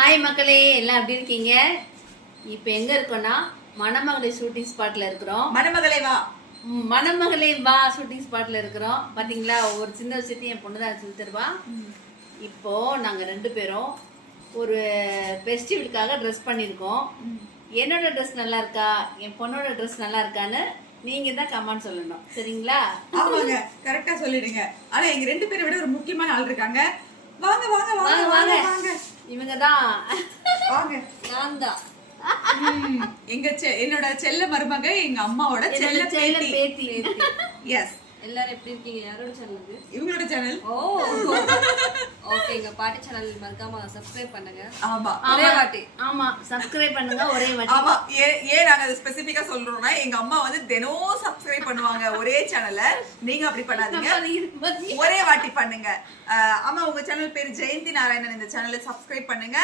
Hi மக்களே, எல்லாம் எப்படி இருக்கீங்க? இப்போ எங்க இருக்கோம்னா மணமகளை ஷூட்டிங் ஸ்பாட்ல இருக்கிறோம். மணமகளே வா ஷூட்டிங் ஸ்பாட்ல இருக்கிறோம். பாத்தீங்களா, ஒரு சின்ன விஷயத்தையும் என் பொண்ணு தான் சொல்லி தருவா. இப்போ நாங்க 2 பேரும் ஒரு ஃபெஸ்டிவலுக்காக ட்ரெஸ் பண்ணியிருக்கோம். என்னோட ட்ரெஸ் நல்லா இருக்கா, என் பொண்ணோட ட்ரெஸ் நல்லா இருக்கான்னு நீங்க தான் கமெண்ட் சொல்லணும், சரிங்களா? ஆமாங்க, கரெக்டா சொல்லிடுங்க. ஆனா எங்க 2 பேரை விட ஒரு முக்கியமான ஆள் இருக்காங்க. வாங்க வாங்க வாங்க வாங்க. வாங்க. இவங்க தான். வாங்க. நான் தான். என்னோட செல்ல மருமக, எங்க அம்மாவோட செல்ல பேத்தி. எஸ். எல்லாரும் எப்படி இருக்கீங்க? யாரோட சேனல் இது? இவங்களோட சேனல். ஓ ஓகே, எங்க பாட்டி சேனல் மறக்காம சப்ஸ்கிரைப் பண்ணுங்க. ஆமா, ஒரே வாட்டி. ஆமா, சப்ஸ்கிரைப் பண்ணுங்க ஒரே வாட்டி. ஆமா, ஏன் நாங்க அதை ஸ்பெசிபிக்கா சொல்றோம்னா, எங்க அம்மா வந்து தினம் சப்ஸ்கிரைப் பண்ணுவாங்க ஒரே சேனலை. நீங்க அப்படி பண்ணாதீங்க, ஒரே வாட்டி பண்ணுங்க. ஆமா, உங்க சேனல் பேரு ஜெயந்தி நாராயணன். இந்த சேனலை சப்ஸ்கிரைப் பண்ணுங்க.